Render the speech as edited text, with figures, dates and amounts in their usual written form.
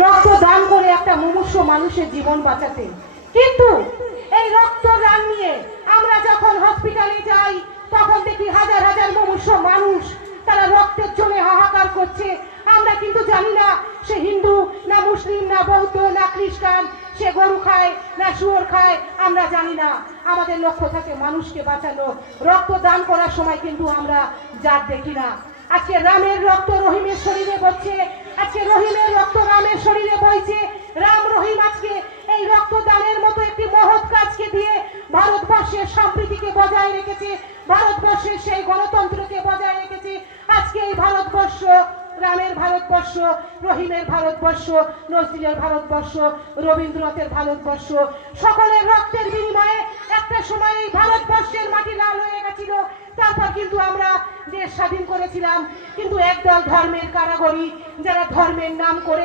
রক্ত দান করে একটা মুমূর্ষু মানুষের জীবন বাঁচাতে। কিন্তু এই রক্ত দান নিয়ে আমরা যখন হসপিটালে যাই তখন দেখি হাজার হাজার মুমূর্ষু মানুষ তারা রক্তের জন্য হাহাকার করছে। আমরা কিন্তু জানি না সে হিন্দু না মুসলিম না বৌদ্ধ না খ্রিস্টান, সে গরু খায় না শুয়োর খায়, আমরা জানি না। আমাদের লক্ষ্য থাকে মানুষকে বাঁচানো। রক্ত দান করার সময় কিন্তু আমরা জাত দেখি না। আজকে রামের রক্ত রহিমের শরীরে বইছে, আজকে রহিমের রক্ত রামের শরীরে বইছে। রাম রহিম আজকে এই রক্ত দানের মতো একটি মহৎ কাজকে দিয়ে ভারতবর্ষের সম্প্রীতিকে বজায় রেখেছে, ভারতবর্ষের সেই গণতন্ত্রকে বজায় রেখেছে। আজকে এই ভারতবর্ষ রামের ভারতবর্ষ, রহিমের ভারতবর্ষ, নজরুলের ভারতবর্ষ, রবীন্দ্রনাথের ভারতবর্ষ, সকলের রক্তের বিনিময়ে একটা সময় এই ভারতবর্ষের মাটি লাল হয়ে গেছিল। তারপর কিন্তু আমরা দেশ স্বাধীন করেছিলাম। কিন্তু একদল ধর্মের কারাগরি যারা ধর্মের নাম করে